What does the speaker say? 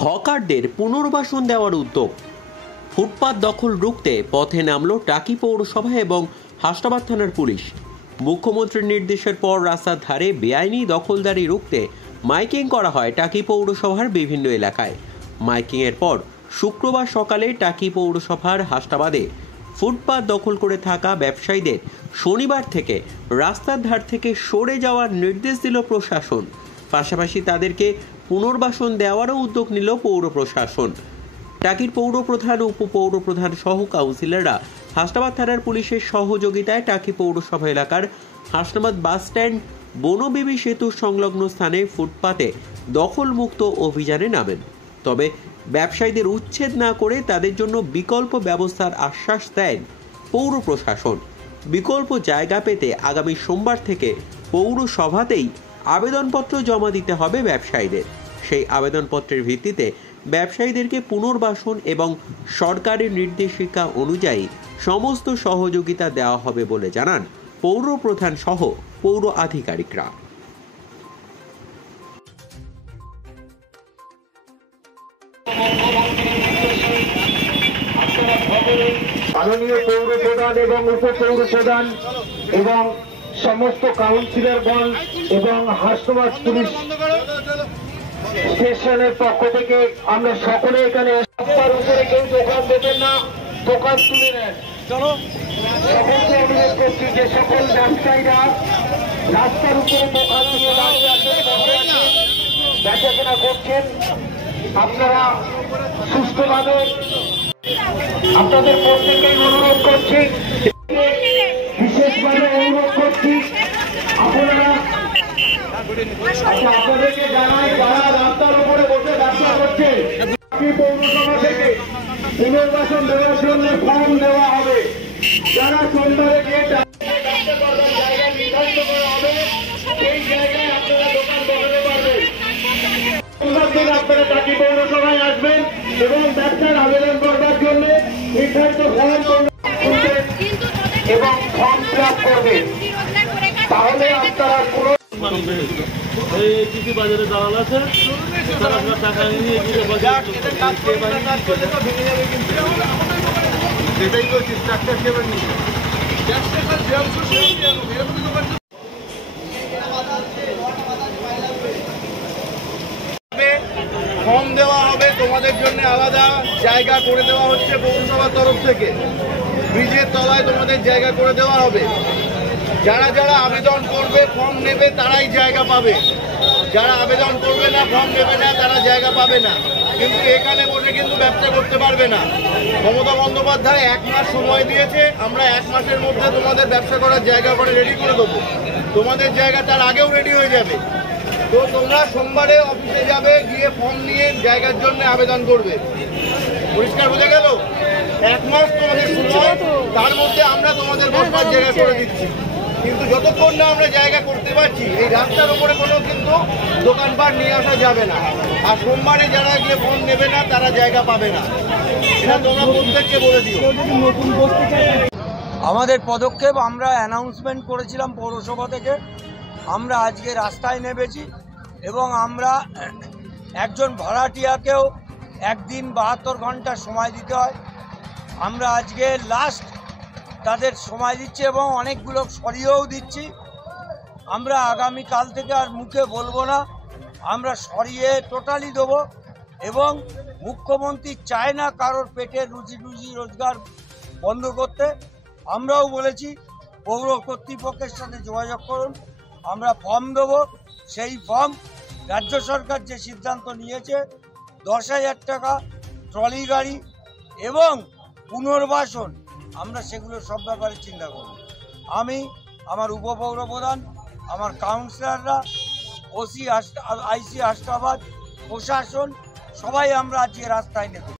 হকারদের পুনর্বাসন দেওয়ার উদ্যোগ। ফুটপাত দখল রুখতে পথে নামলো টাকি পৌরসভা এবং হাসনাবাদ থানার পুলিশ। মুখ্যমন্ত্রীর নির্দেশের পর রাস্তার ধারে বেআইনি দখলদারি রুখতে মাইকিং করা হয় টাকি পৌরসভার বিভিন্ন এলাকায়। মাইকিংয়ের পর শুক্রবার সকালে টাকি পৌরসভার হাসনাবাদে ফুটপাত দখল করে থাকা ব্যবসায়ীদের শনিবার থেকে রাস্তার ধার থেকে সরে যাওয়ার নির্দেশ দিল প্রশাসন। পাশাপাশি তাদেরকে পুনর্বাসন দেওয়ারও উদ্যোগ নিল পৌর প্রশাসন। টাকির পৌরপ্রধান, উপপৌরপ্রধান সহ কাউন্সিলররা হাসনাবাদ থানার পুলিশের সহযোগিতায় টাকি পৌরসভা এলাকার হাসনাবাদ বাস স্ট্যান্ড, বনবিবি সেতু সংলগ্ন স্থানে ফুটপাতে দখলমুক্ত অভিযানে নামেন। তবে ব্যবসায়ীদের উচ্ছেদ না করে তাদের জন্য বিকল্প ব্যবস্থার আশ্বাস দেন পৌর প্রশাসন। বিকল্প জায়গা পেতে আগামী সোমবার থেকে পৌরসভাতেই আবেদনপত্র জমা দিতে হবে ব্যবসায়ীদের। সেই আবেদনপত্রের ভিত্তিতে ব্যবসায়ীদেরকে পুনর্বাসন এবং সরকারের নির্দেশিকা অনুযায়ী সমস্ত সহযোগিতা দেওয়া হবে বলে জানান পৌর প্রধান সহ পৌর আধিকারিকরা। মাননীয় পৌর প্রধান এবং উপপৌর প্রধান এবং সমস্ত কাউন্সিলরগণ এবং হাসনাবাদ পুলিশ স্টেশনের পক্ষ থেকে আমরা সকলে এখানে রাস্তার উপরে কেউ দোকান দেবেন না, দোকান তুলে নেন। সকলকে অনুরোধ করছি যে সকল ব্যবসায়ীরা রাস্তার উপরে দোকান দিয়ে দাঁড়িয়ে আছেন, বেচাকেনা করছেন, আপনারা সুস্থভাবে আপনাদের প্রত্যেকেই অনুরোধ করছি, বিশেষভাবে অনুরোধ করছি আপনারা আপনাদেরকে জানাই যারা রাস্তার উপরে বসে ব্যবসা করছে পৌরসভা থেকে পুনর্বাসন দেওয়ার জন্য ফর্ম দেওয়া হবে। যারা সোমবারে গিয়ে জায়গা নির্ধারিত করা হবে সেই জায়গায় আপনারা দোকান বসাতে পারবেন। সোমবার দিন আপনারা টাকি পৌরসভায় আসবেন এবং ব্যবসার আবেদন করবার জন্য নির্ধারিত ফর্ম এবং ফর্ম ফিল করবেন। তাহলে আপনারা পুরো বাজারে দালাল আছে, তারা আপনার টাকা নিয়ে সেটাই করছি স্ট্রাকচার সেবার নিয়ে ফর্ম দেওয়া হবে। তোমাদের জন্য আলাদা জায়গা করে দেওয়া হচ্ছে পৌরসভার তরফ থেকে। ব্রিজের তলায় তোমাদের জায়গা করে দেওয়া হবে। যারা যারা আবেদন করবে, ফর্ম নেবে, তারাই জায়গা পাবে। যারা আবেদন করবে না, ফর্ম নেবে না, তারা জায়গা পাবে না। কিন্তু এখানে বসে কিন্তু ব্যবসা করতে পারবে না। মমতা বন্দ্যোপাধ্যায় 1 মাস সময় দিয়েছে, আমরা 1 মাসের মধ্যে তোমাদের ব্যবসা করার জায়গা করে রেডি করে দেবো। তোমাদের জায়গা তার আগেও রেডি হয়ে যাবে। তো তোমরা সোমবারে অফিসে যাবে, গিয়ে ফর্ম নিয়ে জায়গার জন্য আবেদন করবে। পরিষ্কার বোঝা গেল? 1 মাস তোমাদের সময়, তার মধ্যে আমরা তোমাদের বসবার জায়গা করে দিচ্ছি। কিন্তু যতক্ষণ না আমরা জায়গা করতে পারছি, এই রাস্তার উপরে কোনো কিন্তু দোকানপাট নিয়ে আসা যাবে না। আর সোমবারে যারা গিয়ে ফর্ম নেবে না, তারা জায়গা পাবে না। এটা তোমরা প্রত্যেককে বলে দিও। আমাদের পদক্ষেপ আমরা অ্যানাউন্সমেন্ট করেছিলাম পৌরসভা থেকে। আমরা আজকে রাস্তায় নেমেছি এবং আমরা একজন ভাড়াটিয়াকেও একদিন 72 ঘন্টা সময় দিতে হয়। আমরা আজকে লাস্ট তাদের সময় দিচ্ছি এবং অনেকগুলো সরিয়েও দিচ্ছি। আমরা আগামীকাল থেকে আর মুখে বলবো না, আমরা সরিয়ে টোটালি দেবো। এবং মুখ্যমন্ত্রী চায় না কারোর পেটে রুজি রোজগার বন্ধ করতে। আমরাও বলেছি পৌর কর্তৃপক্ষের সাথে যোগাযোগ করুন, আমরা ফর্ম দেবো। সেই ফর্ম রাজ্য সরকার যে সিদ্ধান্ত নিয়েছে 10,000 টাকা ট্রলি গাড়ি এবং পুনর্বাসন, আমরা সেগুলো সব ব্যাপারে চিন্তা করব। আমি, আমার উপপৌরপ্রধান, আমার কাউন্সিলররা, ওসি আইসি হাসনাবাদ, প্রশাসন, সবাই আমরা আজকে রাস্তায় নেব।